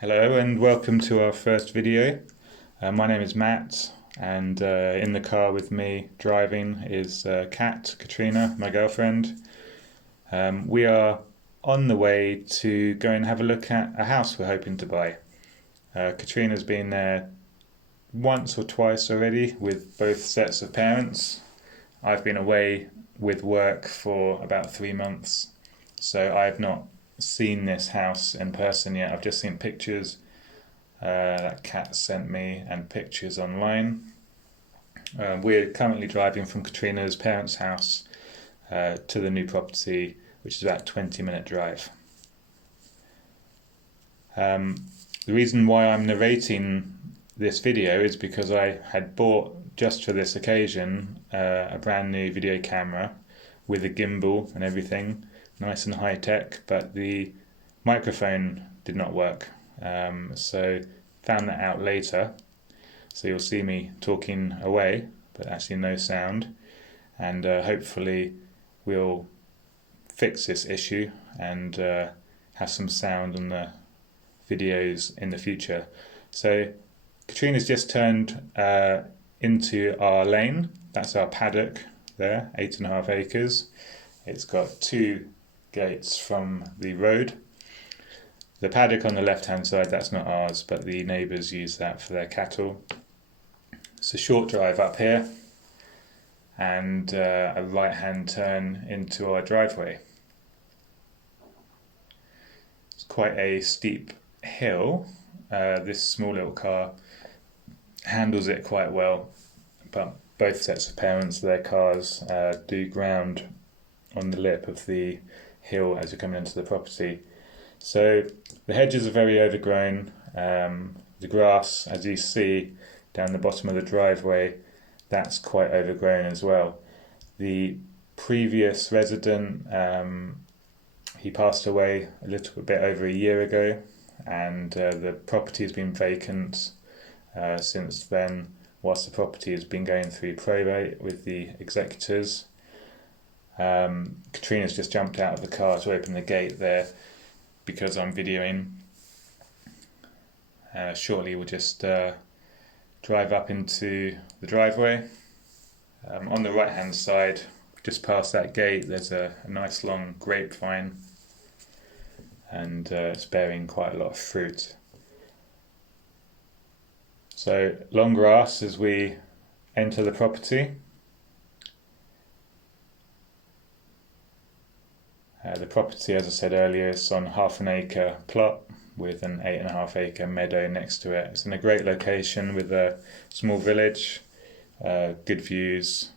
Hello and welcome to our first video. My name is Matt, and in the car with me driving is Katrina, my girlfriend. We are on the way to go and have a look at a house we're hoping to buy. Katrina's been there once or twice already with both sets of parents. I've been away with work for about 3 months, so I've not seen this house in person yet. I've just seen pictures that Kat sent me and pictures online. We're currently driving from Katrina's parents' house to the new property, which is about a 20-minute drive. The reason why I'm narrating this video is because I had bought, just for this occasion, a brand new video camera with a gimbal and everything, nice and high tech, but the microphone did not work. So found that out later. So you'll see me talking away, but actually no sound. And hopefully we'll fix this issue and have some sound on the videos in the future. So Katrina's just turned into our lane. That's our paddock there, 8.5 acres. It's got 2 gates from the road. The paddock on the left hand side, that's not ours, but the neighbours use that for their cattle. It's a short drive up here and a right hand turn into our driveway. It's quite a steep hill. This small little car handles it quite well, but both sets of parents, their cars do ground on the lip of the hill as you're coming into the property. So the hedges are very overgrown. The grass, as you see down the bottom of the driveway, that's quite overgrown as well. The previous resident, he passed away a little bit over a year ago, and the property has been vacant since then, whilst the property has been going through probate with the executors. Katrina's just jumped out of the car to open the gate there because I'm videoing. Shortly we'll just drive up into the driveway. On the right hand side, just past that gate, there's a nice long grapevine, and it's bearing quite a lot of fruit. So long grass as we enter the property. The property, as I said earlier, is on 1/2 acre plot with an 8.5 acre meadow next to it. It's in a great location with a small village, good views.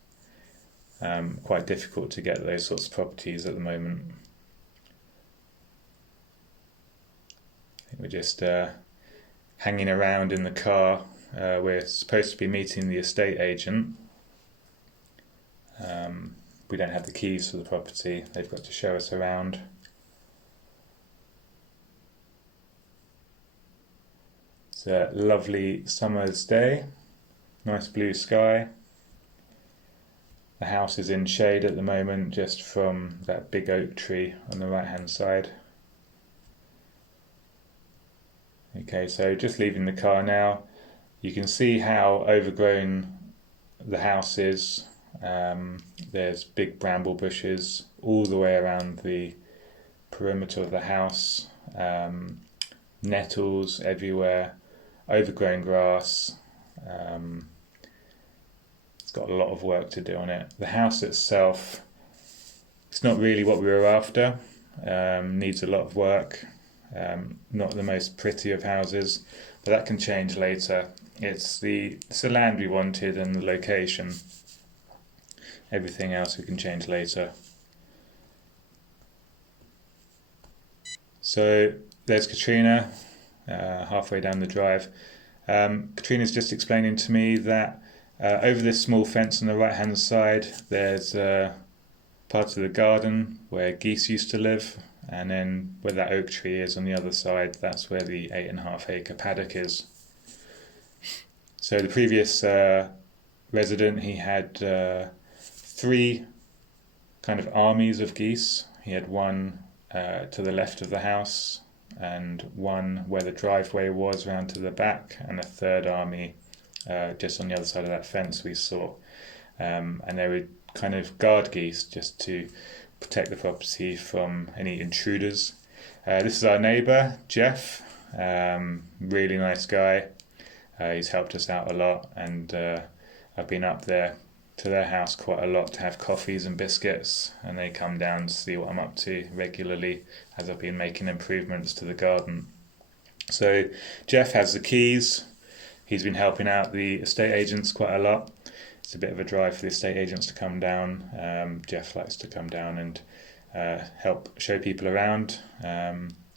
Quite difficult to get those sorts of properties at the moment. I think we're just hanging around in the car. We're supposed to be meeting the estate agent. We don't have the keys for the property. They've got to show us around. It's a lovely summer's day, nice blue sky. The house is in shade at the moment, just from that big oak tree on the right hand side. Okay, so just leaving the car now. You can see how overgrown the house is. There's big bramble bushes all the way around the perimeter of the house, nettles everywhere, overgrown grass. It's got a lot of work to do on it. The house itself, it's not really what we were after. Needs a lot of work. Not the most pretty of houses, but that can change later. It's the land we wanted and the location. Everything else we can change later. So there's Katrina, halfway down the drive. Katrina's just explaining to me that over this small fence on the right hand side there's part of the garden where geese used to live, and then where that oak tree is on the other side, that's where the 8.5 acre paddock is. So the previous resident, he had 3 kind of armies of geese. He had one to the left of the house, and one where the driveway was round to the back, and a third army just on the other side of that fence we saw. And they were kind of guard geese just to protect the property from any intruders. This is our neighbour, Jeff. Really nice guy. He's helped us out a lot, and I've been up there to their house quite a lot to have coffees and biscuits, and they come down to see what I'm up to regularly as I've been making improvements to the garden. So Jeff has the keys. He's been helping out the estate agents quite a lot. It's a bit of a drive for the estate agents to come down. Jeff likes to come down and help show people around.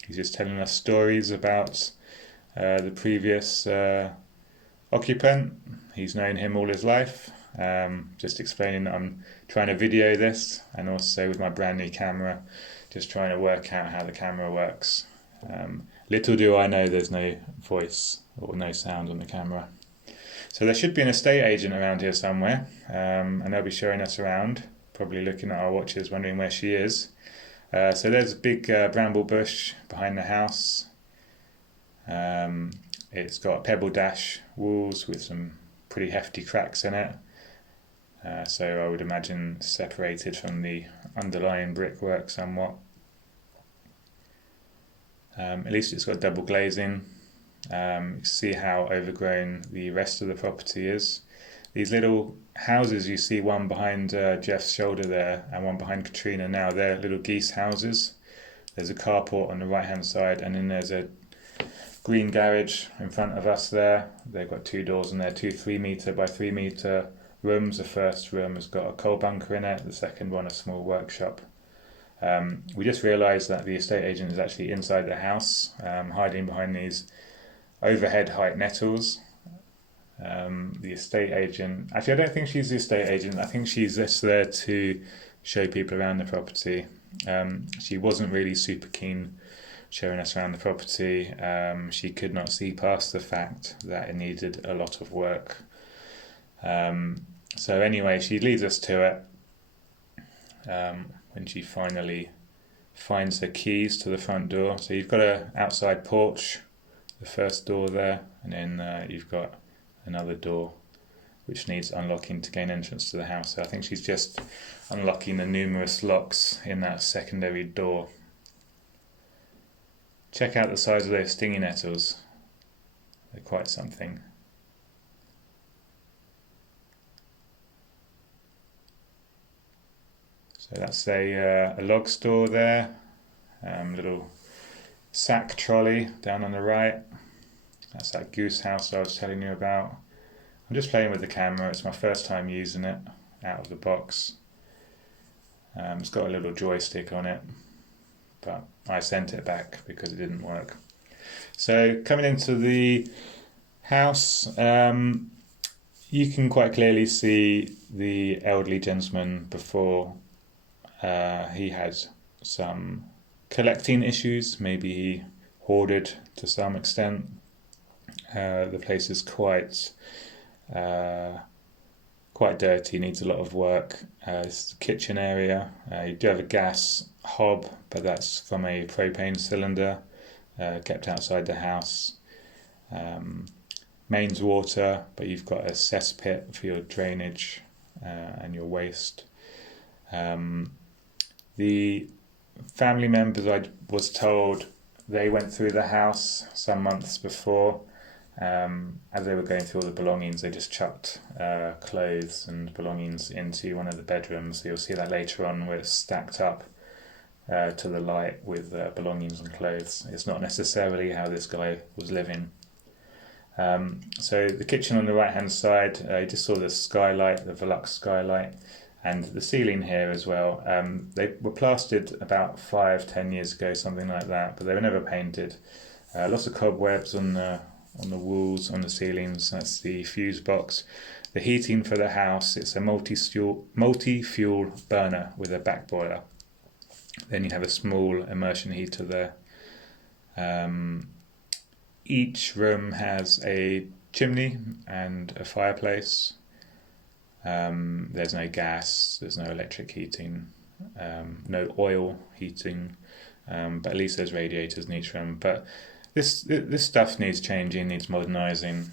He's just telling us stories about the previous occupant. He's known him all his life. Just explaining that I'm trying to video this, and also with my brand new camera, just trying to work out how the camera works. Little do I know there's no voice or no sound on the camera. So there should be an estate agent around here somewhere, and they'll be showing us around, probably looking at our watches, wondering where she is. So there's a big bramble bush behind the house. It's got pebble dash walls with some pretty hefty cracks in it. So I would imagine separated from the underlying brickwork somewhat. At least it's got double glazing. You can see how overgrown the rest of the property is. These little houses you see, one behind Jeff's shoulder there and one behind Katrina now, they're little geese houses. There's a carport on the right hand side, and then there's a green garage in front of us there. They've got two doors in there, two 3 metre by 3 metre rooms. The first room has got a coal bunker in it, the second one a small workshop. We just realised that the estate agent is actually inside the house, hiding behind these overhead height nettles. The estate agent, actually I don't think she's the estate agent, I think she's just there to show people around the property. She wasn't really super keen showing us around the property. She could not see past the fact that it needed a lot of work. So anyway, she leads us to it when she finally finds the keys to the front door. So you've got an outside porch, the first door there, and then you've got another door which needs unlocking to gain entrance to the house. So I think she's just unlocking the numerous locks in that secondary door. Check out the size of those stinging nettles. They're quite something. So that's a log store there. Little sack trolley down on the right. That's that goose house I was telling you about. I'm just playing with the camera. It's my first time using it out of the box. It's got a little joystick on it, but I sent it back because it didn't work. So coming into the house, you can quite clearly see the elderly gentleman before. He had some collecting issues. Maybe he hoarded to some extent. The place is quite dirty, needs a lot of work. It's the kitchen area. You do have a gas hob, but that's from a propane cylinder kept outside the house. Mains water, but you've got a cesspit for your drainage and your waste. The family members, I was told, they went through the house some months before. As they were going through all the belongings, they just chucked clothes and belongings into one of the bedrooms. So you'll see that later on where it's stacked up to the light with belongings and clothes. It's not necessarily how this guy was living. So the kitchen on the right hand side, you just saw the skylight, the Velux skylight, and the ceiling here as well. They were plastered about 5-10 years ago, something like that, but they were never painted. Lots of cobwebs on the walls, on the ceilings. That's the fuse box. The heating for the house, it's a multi-fuel burner with a back boiler. Then you have a small immersion heater there. Each room has a chimney and a fireplace. There's no gas, there's no electric heating, no oil heating. but at least there's radiators in each room. But this stuff needs changing, needs modernising.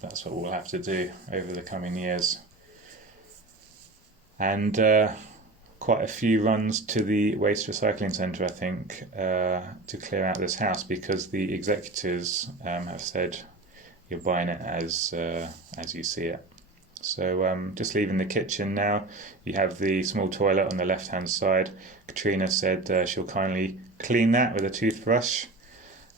That's what we'll have to do over the coming years. And quite a few runs to the waste recycling centre, I think, to clear out this house, because the executors have said you're buying it as you see it. So just leaving the kitchen now. You have the small toilet on the left hand side. Katrina said she'll kindly clean that with a toothbrush.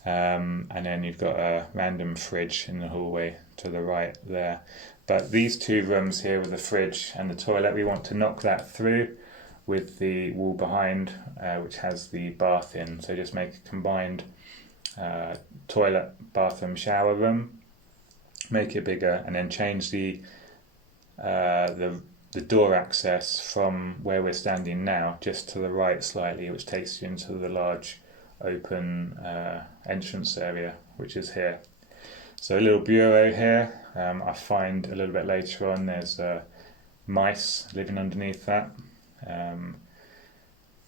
And then you've got a random fridge in the hallway to the right there. But these two rooms here with the fridge and the toilet, we want to knock that through with the wall behind, which has the bath in. So just make a combined toilet, bathroom, shower room. Make it bigger, and then change the door access from where we're standing now just to the right slightly, which takes you into the large open entrance area, which is here. So a little bureau here. I find a little bit later on there's mice living underneath that.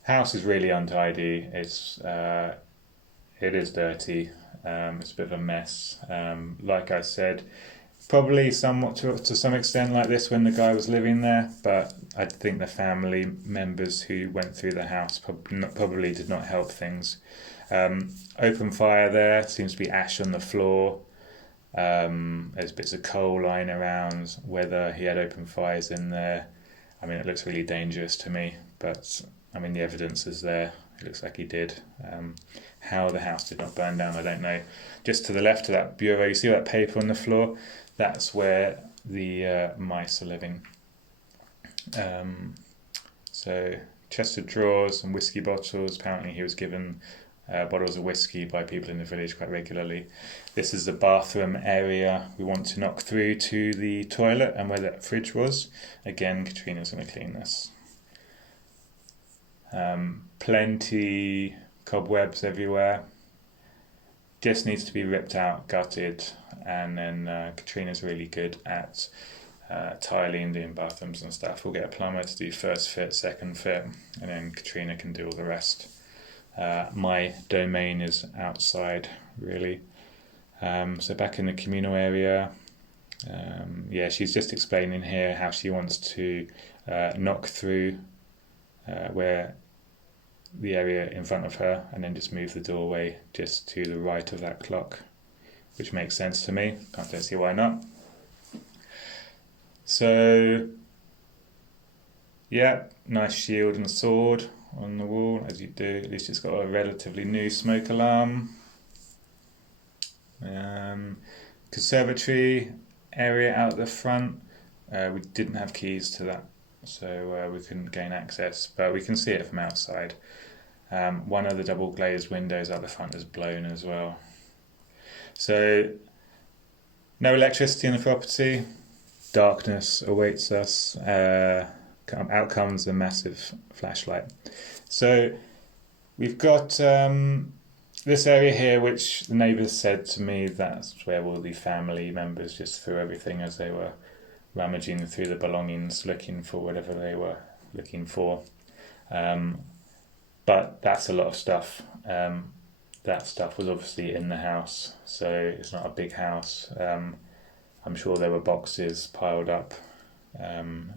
House is really untidy. It is dirty. It's a bit of a mess. Like I said, probably somewhat to some extent like this when the guy was living there, but I think the family members who went through the house probably did not help things. Open fire there, seems to be ash on the floor. There's bits of coal lying around. Whether he had open fires in there, I mean, it looks really dangerous to me, but I mean, the evidence is there. It looks like he did. How the house did not burn down, I don't know. Just to the left of that bureau, you see that paper on the floor? That's where the mice are living. So chest of drawers and whiskey bottles. Apparently he was given bottles of whiskey by people in the village quite regularly. This is the bathroom area we want to knock through to the toilet and where that fridge was. Again, Katrina's going to clean this. Plenty cobwebs everywhere. Just needs to be ripped out, gutted, and then Katrina's really good at tiling, doing bathrooms and stuff. We'll get a plumber to do first fit, second fit, and then Katrina can do all the rest. My domain is outside, really. So back in the communal area, she's just explaining here how she wants to knock through where the area in front of her, and then just move the doorway just to the right of that clock, which makes sense to me. Can't see why not. So yeah, nice shield and sword on the wall, as you do. At least it's got a relatively new smoke alarm. Conservatory area out the front. We didn't have keys to that, so we couldn't gain access, but we can see it from outside. One of the double glazed windows out the front is blown as well. So no electricity in the property. Darkness awaits us. Out comes a massive flashlight. So we've got this area here, which the neighbours said to me that's where all the family members just threw everything as they were rummaging through the belongings, looking for whatever they were looking for. But that's a lot of stuff. That stuff was obviously in the house, so it's not a big house. I'm sure there were boxes piled up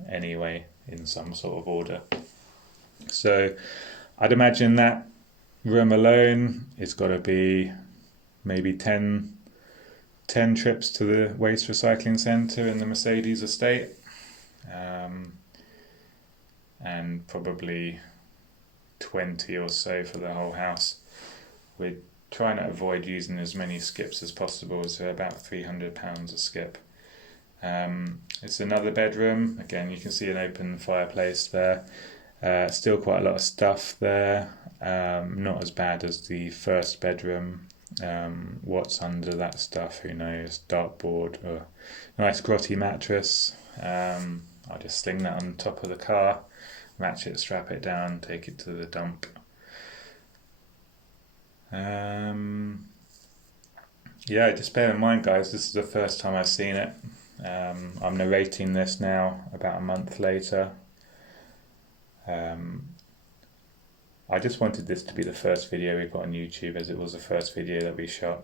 anyway in some sort of order. So I'd imagine that room alone, it's got to be maybe 10 trips to the waste recycling centre in the Mercedes estate, and probably 20 or so for the whole house. We're trying to avoid using as many skips as possible, so about £300 a skip. It's another bedroom. Again, you can see an open fireplace there. Still quite a lot of stuff there. Not as bad as the first bedroom. What's under that stuff, who knows? Dartboard or nice grotty mattress. I'll just sling that on top of the car, ratchet, strap it down, take it to the dump. Just bear in mind, guys, this is the first time I've seen it. I'm narrating this now about a month later. I just wanted this to be the first video we put on YouTube, as it was the first video that we shot.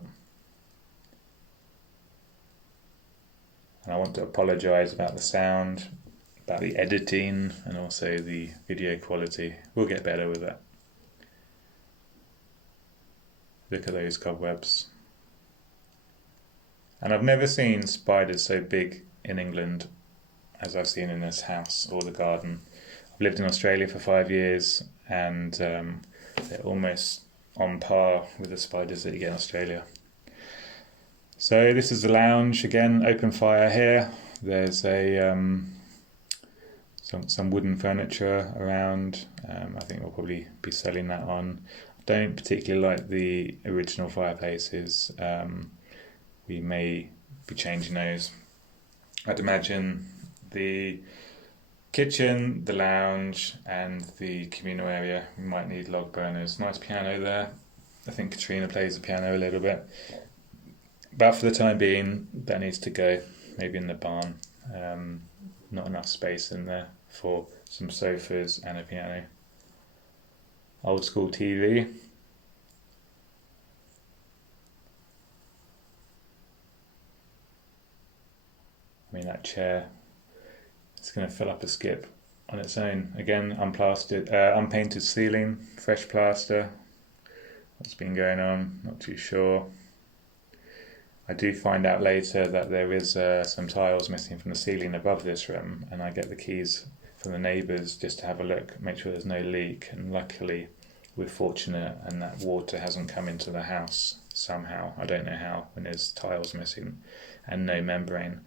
And I want to apologise about the sound, about the editing, and also the video quality. We'll get better with that. Look at those cobwebs. And I've never seen spiders so big in England as I've seen in this house or the garden. I've lived in Australia for 5 years, and they're almost on par with the spiders that you get in Australia. So this is the lounge again, open fire here. There's a some wooden furniture around. I think we'll probably be selling that on. I don't particularly like the original fireplaces. We may be changing those. I'd imagine the kitchen, the lounge, and the communal area, we might need log burners. Nice piano there. I think Katrina plays the piano a little bit. But for the time being, that needs to go. Maybe in the barn. Not enough space in there for some sofas and a piano. Old school TV. I mean, that chair, it's going to fill up a skip on its own. Again, unpainted ceiling, fresh plaster. What's been going on? Not too sure. I do find out later that there is some tiles missing from the ceiling above this room, and I get the keys from the neighbours just to have a look, make sure there's no leak. And luckily, we're fortunate, and that water hasn't come into the house somehow. I don't know how, when there's tiles missing and no membrane.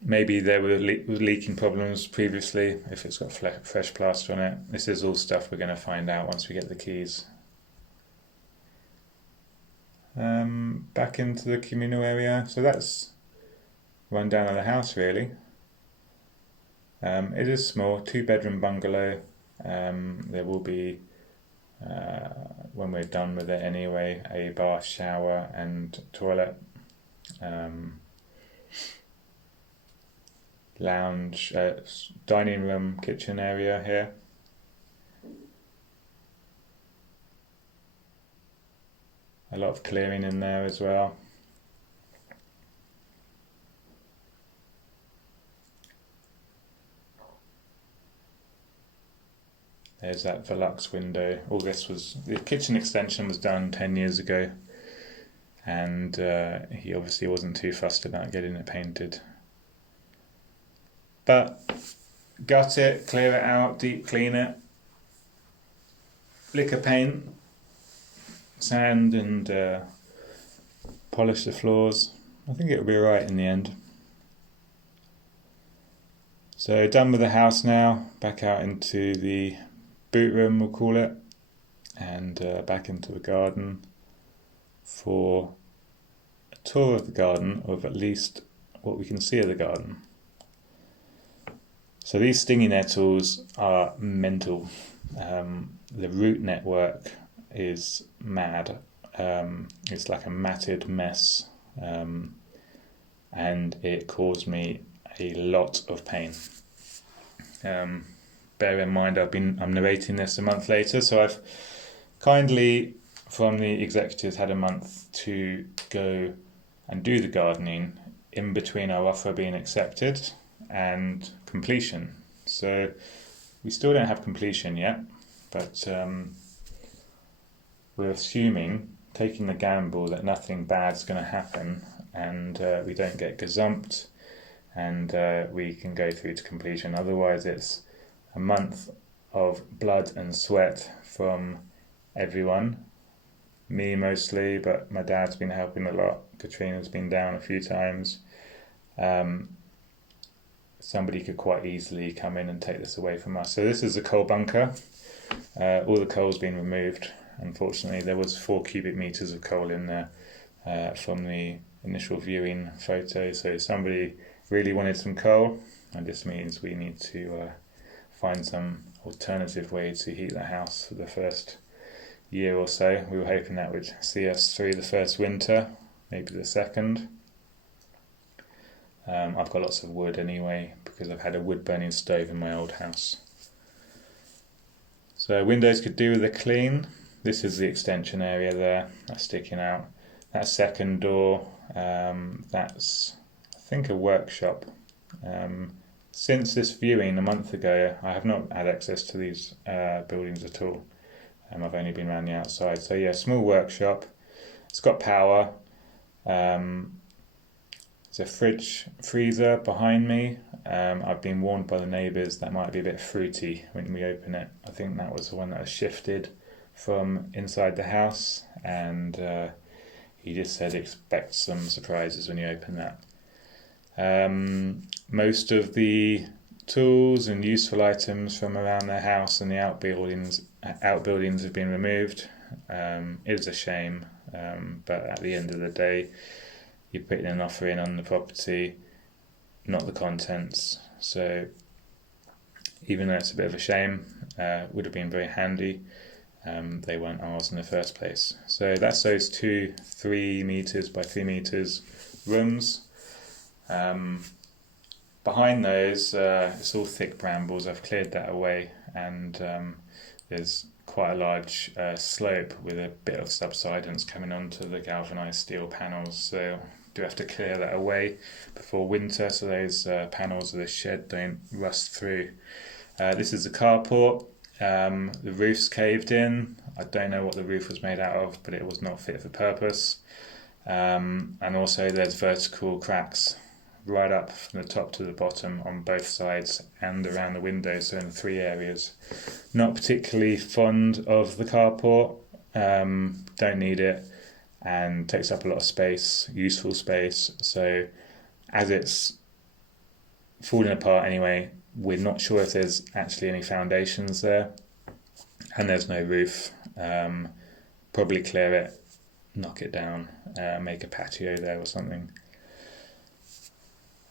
Maybe there were leaking problems previously if it's got fresh plaster on it. This is all stuff we're going to find out once we get the keys. Back into the communal area. So that's run down of the house really. It is small, 2-bedroom bungalow. There will be, when we're done with it anyway, a bath, shower and toilet. Lounge, dining room, kitchen area here. A lot of clearing in there as well. There's that Velux window. The kitchen extension was done 10 years ago, and he obviously wasn't too fussed about getting it painted. But gut it, clear it out, deep clean it, liquor paint, sand, and polish the floors. I think it'll be alright in the end. So done with the house now, back out into the boot room we'll call it, and back into the garden for a tour of the garden, of at least what we can see of the garden. So these stinging nettles are mental. The root network is mad. It's like a matted mess, and it caused me a lot of pain. Bear in mind I'm narrating this a month later, so I've kindly from the executives had a month to go and do the gardening in between our offer being accepted and completion. So we still don't have completion yet, but we're assuming, taking the gamble that nothing bad's going to happen, and we don't get gazumped, and we can go through to completion. Otherwise it's a month of blood and sweat from everyone, me mostly, but my dad's been helping a lot. Katrina's been down a few times. Somebody could quite easily come in and take this away from us. So this is a coal bunker. All the coal's been removed. Unfortunately, there was 4 cubic meters of coal in there from the initial viewing photo. So somebody really wanted some coal, and this means we need to find some alternative way to heat the house for the first year or so. We were hoping that would see us through the first winter, maybe the second. I've got lots of wood anyway, because I've had a wood burning stove in my old house. So windows could do with a clean. This is the extension area there, that's sticking out. That second door, that's I think a workshop. Since this viewing a month ago, I have not had access to these buildings at all. I've only been around the outside. So yeah, small workshop. It's got power. There's a fridge, freezer behind me. I've been warned by the neighbours that might be a bit fruity when we open it. I think that was the one that was shifted from inside the house, and he just said expect some surprises when you open that. Most of the tools and useful items from around the house and the outbuildings have been removed. It is a shame, but at the end of the day, you're putting an offer in on the property, not the contents. So even though it's a bit of a shame, would have been very handy. They weren't ours in the first place. So that's those 2 3 meters by 3 meters rooms. Behind those, it's all thick brambles. I've cleared that away, and there's quite a large slope with a bit of subsidence coming onto the galvanised steel panels. So do have to clear that away before winter, so those panels of the shed don't rust through. This is the carport. The roof's caved in. I don't know what the roof was made out of, but it was not fit for purpose. And also there's vertical cracks right up from the top to the bottom on both sides and around the windows, so in 3 areas. Not particularly fond of the carport, don't need it, and takes up a lot of space, useful space. So as it's falling apart anyway, we're not sure if there's actually any foundations there, and there's no roof. Probably clear it, knock it down, make a patio there or something.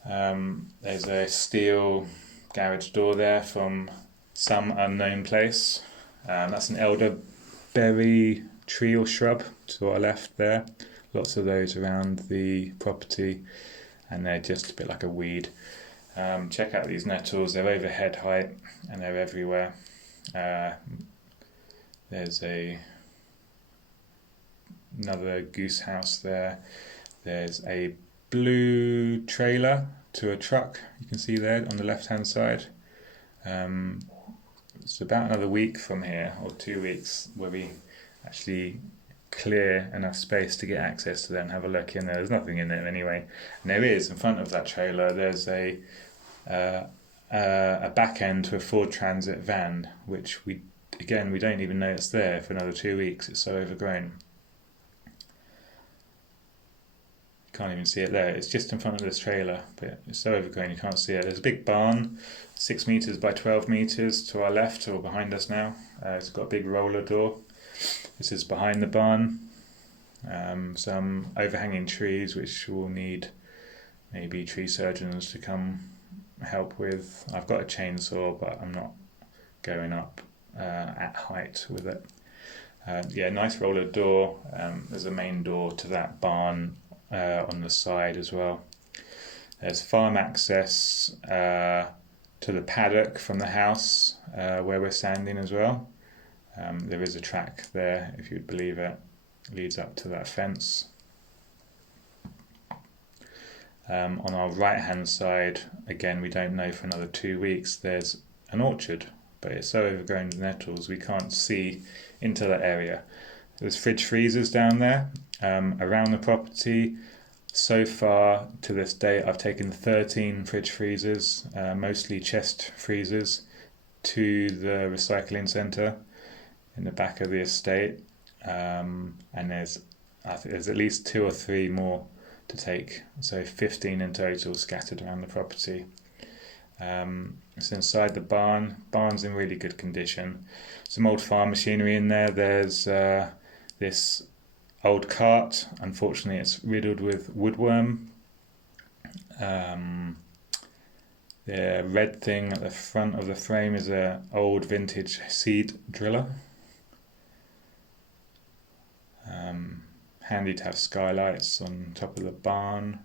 There's a steel garage door there from some unknown place. That's an elderberry tree or shrub to our left there. Lots of those around the property, and they're just a bit like a weed. Check out these nettles, they're over head height and they're everywhere. There's another goose house there. There's a blue trailer to a truck, you can see there on the left hand side. It's about another week from here, or 2 weeks, where we actually clear enough space to get access to there and have a look in there. There's nothing in there anyway, and there is in front of that trailer, there's a back end to a Ford Transit van, which we don't even know it's there for another 2 weeks. It's so overgrown. Can't even see it there. It's just in front of this trailer, but it's so overgrown you can't see it. There's a big barn, 6 meters by 12 meters to our left, or behind us now. It's got a big roller door. This is behind the barn. Some overhanging trees which will need maybe tree surgeons to come help with. I've got a chainsaw, but I'm not going up at height with it. Nice roller door. There's a main door to that barn on the side as well. There's farm access to the paddock from the house where we're standing as well. There is a track there, if you'd believe it, leads up to that fence. On our right hand side, again we don't know for another 2 weeks, there's an orchard, but it's so overgrown with nettles we can't see into that area. There's fridge freezers down there. Around the property, so far to this day, I've taken 13 fridge freezers, mostly chest freezers, to the recycling centre in the back of the estate, and there's at least 2 or 3 more to take, so 15 in total scattered around the property. It's inside the barn. Barn's in really good condition. Some old farm machinery in there. There's this old cart. Unfortunately, it's riddled with woodworm. The red thing at the front of the frame is an old vintage seed driller. Handy to have skylights on top of the barn.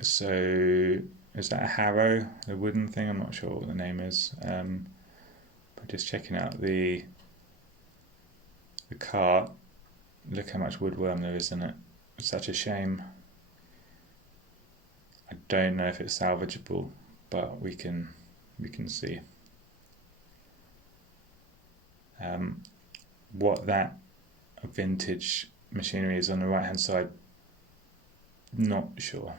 So is that a harrow, the wooden thing? I'm not sure what the name is. But just checking out the cart. Look how much woodworm there is in it. It's such a shame. I don't know if it's salvageable, but we can see. What that vintage machinery is on the right hand side, not sure.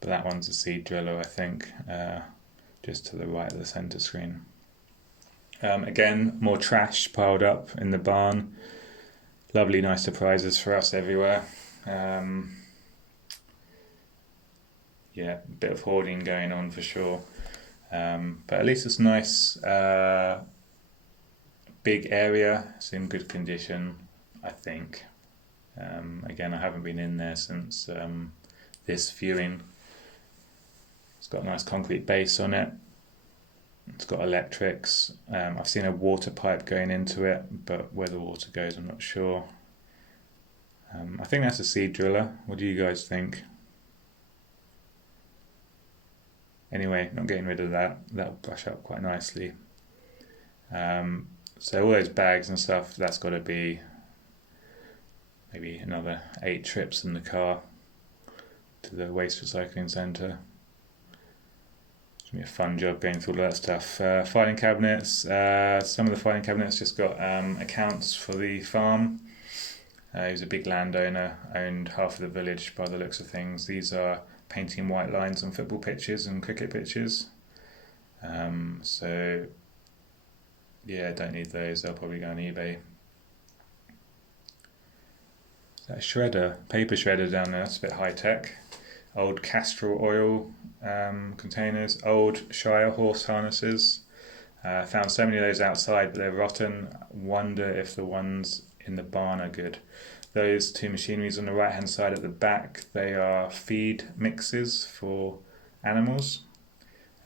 But that one's a seed driller, I think, just to the right of the centre screen. Again, more trash piled up in the barn. Lovely, nice surprises for us everywhere. Yeah, a bit of hoarding going on for sure. But at least it's nice, big area. It's in good condition, I think. Again, I haven't been in there since this viewing. It's got a nice concrete base on it. It's got electrics. I've seen a water pipe going into it, but where the water goes, I'm not sure. I think that's a seed driller. What do you guys think? Anyway, not getting rid of that. That'll brush up quite nicely. So all those bags and stuff, that's got to be maybe another 8 trips in the car to the waste recycling centre. It's going to be a fun job going through all that stuff. Filing cabinets. Some of the filing cabinets just got accounts for the farm. He was a big landowner, owned half of the village by the looks of things. These are painting white lines on football pitches and cricket pitches. So yeah, don't need those. They'll probably go on eBay. Is that a shredder? Paper shredder down there. That's a bit high tech. Old castor oil containers. Old Shire horse harnesses. Found so many of those outside, but they're rotten. Wonder if the ones in the barn are good. Those two machineries on the right hand side at the back, they are feed mixes for animals.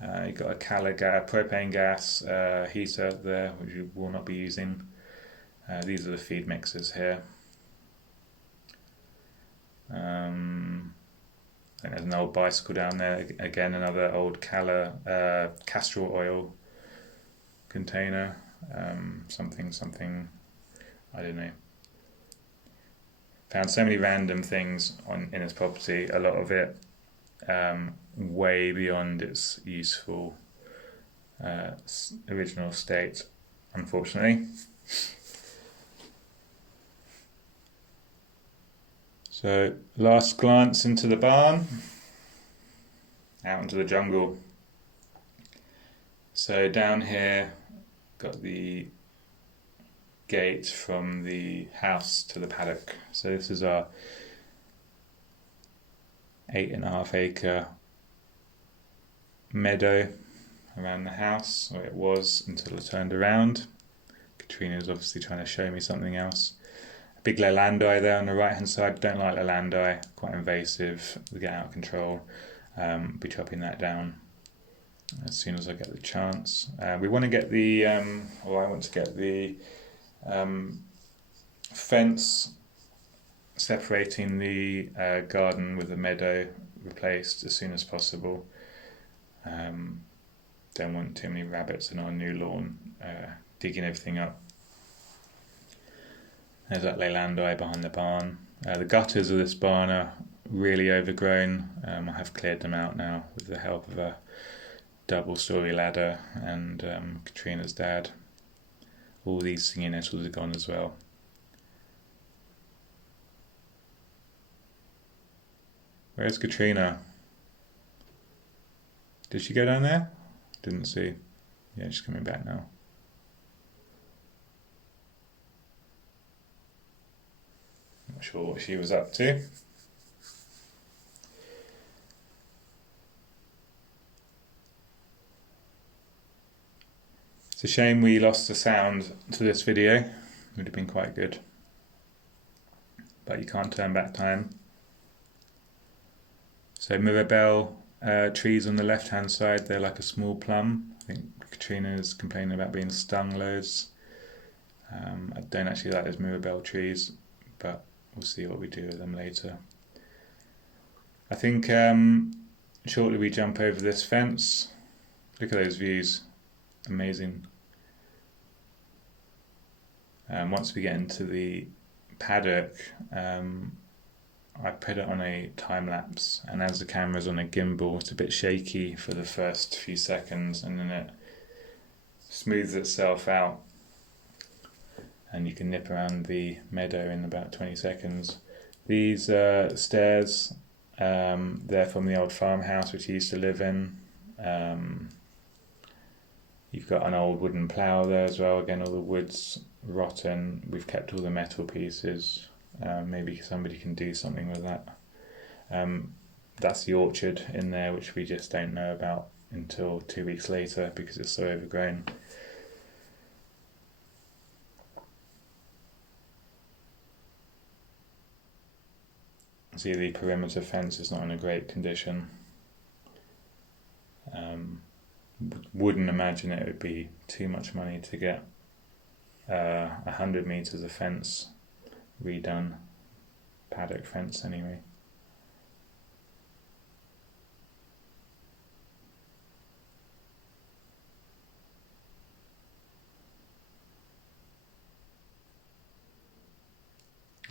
You've got a propane gas heater there, which you will not be using. These are the feed mixes here. I think there's an old bicycle down there. Again, another old castor oil container. Something, I don't know. Found so many random things in his property. A lot of it way beyond its useful original state, unfortunately. So, last glance into the barn, out into the jungle. So down here, got the gate from the house to the paddock. So this is our 8.5 acre meadow around the house, or it was until I turned around. Katrina is obviously trying to show me something else. A big leylandii there on the right hand side. Don't like leylandii, quite invasive, they get out of control. Be chopping that down as soon as I get the chance. We want to get the, I want to get the fence separating the garden with the meadow replaced as soon as possible. Don't want too many rabbits in our new lawn digging everything up. There's that leylandii behind the barn. The gutters of this barn are really overgrown. I have cleared them out now with the help of a double-storey ladder and Katrina's dad. All these singing nettles are gone as well. Where's Katrina? Did she go down there? Didn't see. Yeah, she's coming back now. Not sure what she was up to. It's a shame we lost the sound to this video. It would have been quite good. But you can't turn back time. So Mirabelle trees on the left hand side, they're like a small plum. I think Katrina is complaining about being stung loads. I don't actually like those Mirabelle trees, but we'll see what we do with them later. I think shortly we jump over this fence. Look at those views, amazing. Once we get into the paddock, I put it on a time lapse, and as the camera's on a gimbal, it's a bit shaky for the first few seconds, and then it smooths itself out, and you can nip around the meadow in about 20 seconds. These stairs, they're from the old farmhouse which I used to live in. You've got an old wooden plough there as well. Again, all the wood's rotten. We've kept all the metal pieces. Maybe somebody can do something with that. That's the orchard in there, which we just don't know about until 2 weeks later because it's so overgrown. See, the perimeter fence is not in a great condition. Wouldn't imagine it would be too much money to get 100 metres of fence redone. Paddock fence anyway.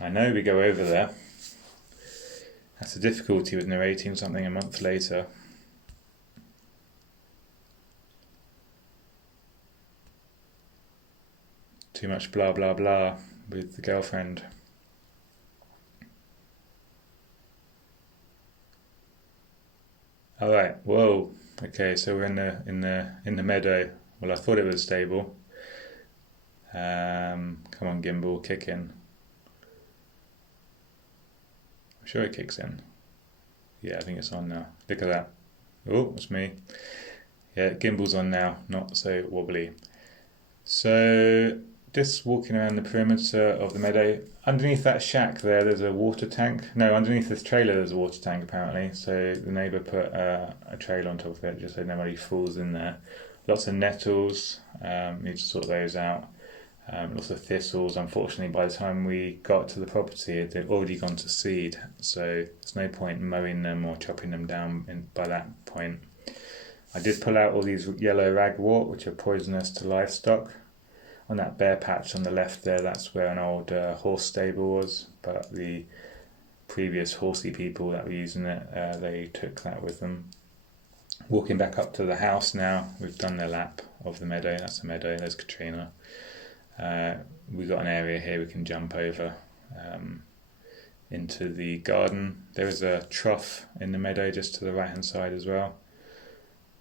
I know we go over there. That's the difficulty with narrating something a month later. Too much blah blah blah with the girlfriend. All right. Whoa. Okay. So we're in the meadow. Well, I thought it was stable. Come on, gimbal, kick in. I'm sure it kicks in. Yeah, I think it's on now. Look at that. Oh, it's me. Yeah, gimbal's on now. Not so wobbly. So just walking around the perimeter of the meadow. Underneath that shack there's a water tank. No, underneath this trailer there's a water tank apparently. So the neighbour put a trailer on top of it just so nobody falls in there. Lots of nettles, need to sort those out. Lots of thistles. Unfortunately, by the time we got to the property, they'd already gone to seed. So there's no point mowing them or chopping them down by that point. I did pull out all these yellow ragwort, which are poisonous to livestock. On that bare patch on the left there, that's where an old horse stable was, but the previous horsey people that were using it, they took that with them. Walking back up to the house now, we've done the lap of the meadow. That's the meadow, there's Katrina. We've got an area here we can jump over into the garden. There is a trough in the meadow just to the right hand side as well.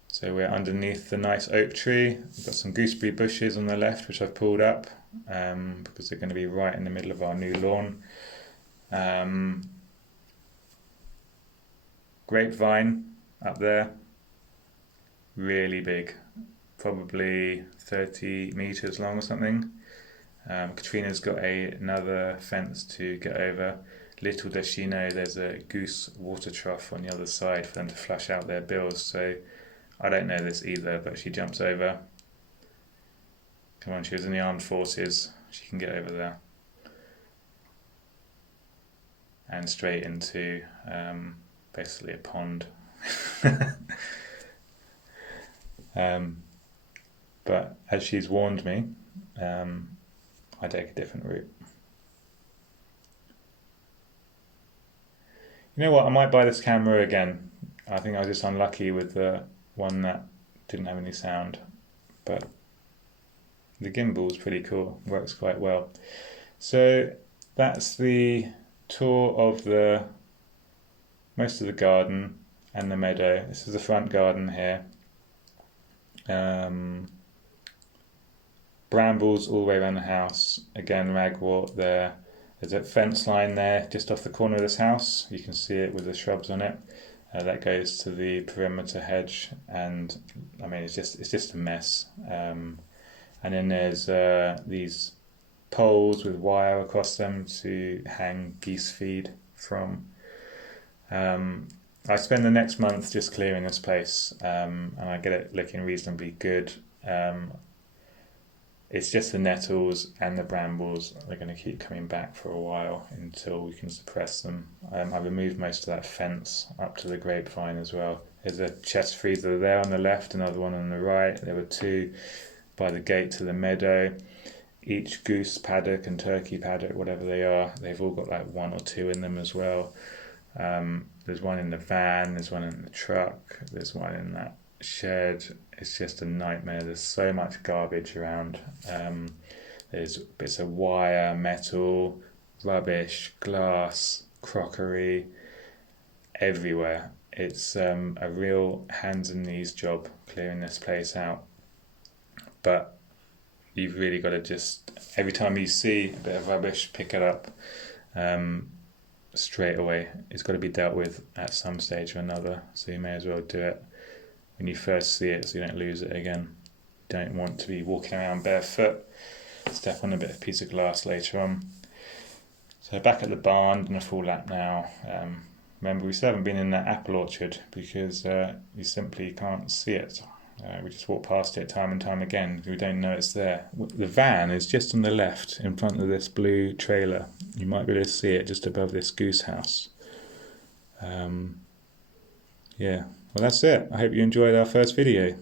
So we're underneath the nice oak tree. We've got some gooseberry bushes on the left which I've pulled up because they're going to be right in the middle of our new lawn. Grapevine up there, really big, probably 30 metres long or something. Katrina's got another fence to get over. Little does she know there's a goose water trough on the other side for them to flush out their bills, so I don't know this either, but she jumps over. Come on, she was in the armed forces, she can get over there. And straight into basically a pond. But as she's warned me, I take a different route. You know what, I might buy this camera again. I think I was just unlucky with the one that didn't have any sound, but the gimbal is pretty cool, works quite well. So that's the tour of most of the garden and the meadow. This is the front garden here. Brambles all the way around the house. Again, ragwort there. There's a fence line there just off the corner of this house. You can see it with the shrubs on it. That goes to the perimeter hedge, and I mean it's just a mess. And then there's these poles with wire across them to hang geese feed from. I spend the next month just clearing this place, and I get it looking reasonably good. it's just the nettles and the brambles. They're going to keep coming back for a while until we can suppress them. I removed most of that fence up to the grapevine as well. There's a chest freezer there on the left, another one on the right. There were two by the gate to the meadow. Each goose paddock and turkey paddock, whatever they are, they've all got like one or two in them as well. There's one in the van, there's one in the truck, there's one in that shed. It's just a nightmare. There's so much garbage around. There's bits of wire, metal, rubbish, glass, crockery, everywhere. It's a real hands and knees job clearing this place out. But you've really got to just, every time you see a bit of rubbish, pick it up straight away. It's got to be dealt with at some stage or another, so you may as well do it when you first see it so you don't lose it again. You don't want to be walking around barefoot, step on a bit of piece of glass later on. So back at the barn, done a full lap now. Remember, we still haven't been in that apple orchard because you simply can't see it. We just walk past it time and time again. We don't know it's there. The van is just on the left in front of this blue trailer. You might be able to see it just above this goose house. Yeah, well, that's it. I hope you enjoyed our first video.